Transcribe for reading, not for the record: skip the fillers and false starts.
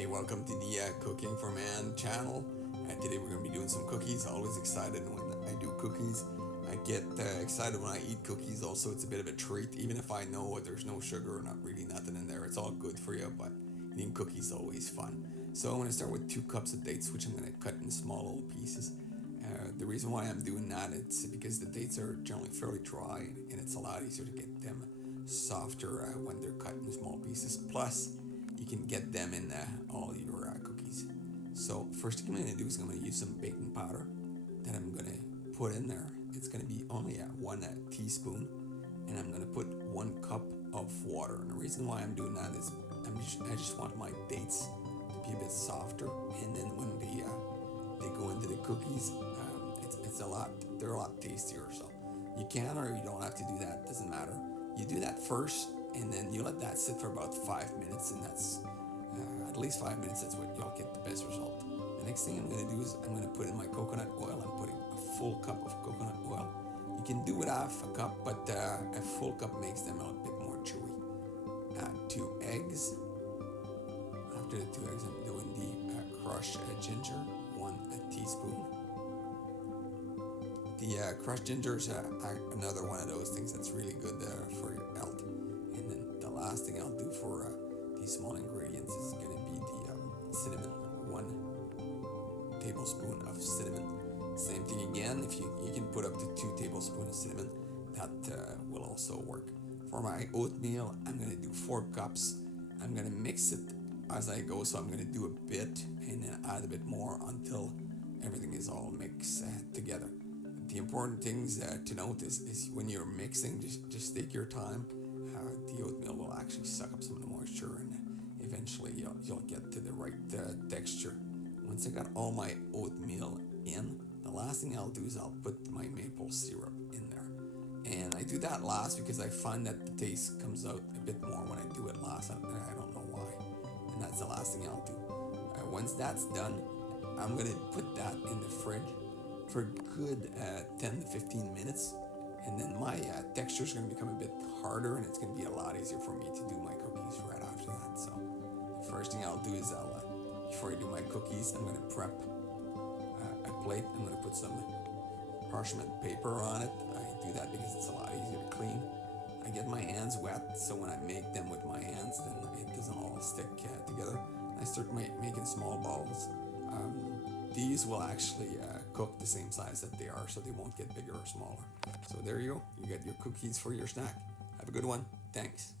Hey, welcome to the Cooking for Man channel. Today we're going to be doing some cookies. Always excited when I do cookies. I get excited when I eat cookies. Also, it's a bit of a treat. Even if I know there's no sugar or not really nothing in there, it's all good for you, but eating cookies is always fun. So I'm going to start with 2 cups of dates, which I'm going to cut in small little pieces. The reason why I'm doing that, it's because the dates are generally fairly dry and it's a lot easier to get them softer when they're cut in small pieces. Plus, you can get them in all your cookies. So first thing I'm going to do is I'm going to use some baking powder that I'm going to put in there. It's going to be only 1 teaspoon, and I'm going to put 1 cup of water. And the reason why I'm doing that is I just want my dates to be a bit softer, and then when they go into the cookies, they're a lot tastier. So you can or you don't have to do that, doesn't matter. You do that first, and then you let that sit for about 5 minutes, and that's at least 5 minutes. That's what you'll get the best result. The next thing I'm going to do is I'm going to put in my coconut oil. I'm putting a full cup of coconut oil. You can do it half a cup, but a full cup makes them a bit more chewy. 2 eggs. After the 2 eggs, I'm doing the crushed ginger, 1 teaspoon. The crushed ginger is another one of those things that's really good for your health. And then the last thing I'll do for these small ingredients is going to be the cinnamon, 1 tablespoon of cinnamon. Same thing again, if you can put up to 2 tablespoons of cinnamon, that will also work. For my oatmeal, I'm going to do 4 cups. I'm going to mix it as I go, so I'm going to do a bit and then add a bit more until everything is all mixed together. The important things to note is when you're mixing, just take your time. The oatmeal will actually suck up some of the moisture, and eventually you'll get to the right texture. Once I got all my oatmeal in, the last thing I'll do is I'll put my maple syrup in there. And I do that last because I find that the taste comes out a bit more when I do it last. I don't know why. And that's the last thing I'll do. Once that's done, I'm going to put that in the fridge for a good 10 to 15 minutes, and then my texture is going to become a bit harder, and it's going to be a lot easier for me to do my cookies right after that. So the first thing I'll do is before I do my cookies, I'm going to prep a plate. I'm going to put some parchment paper on it. I do that because it's a lot easier to clean. I get my hands wet, so when I make them with my hands, then it doesn't all stick together. I start making small balls. These will actually cook the same size that they are, so they won't get bigger or smaller. So there you go. You get your cookies for your snack. Have a good one. Thanks.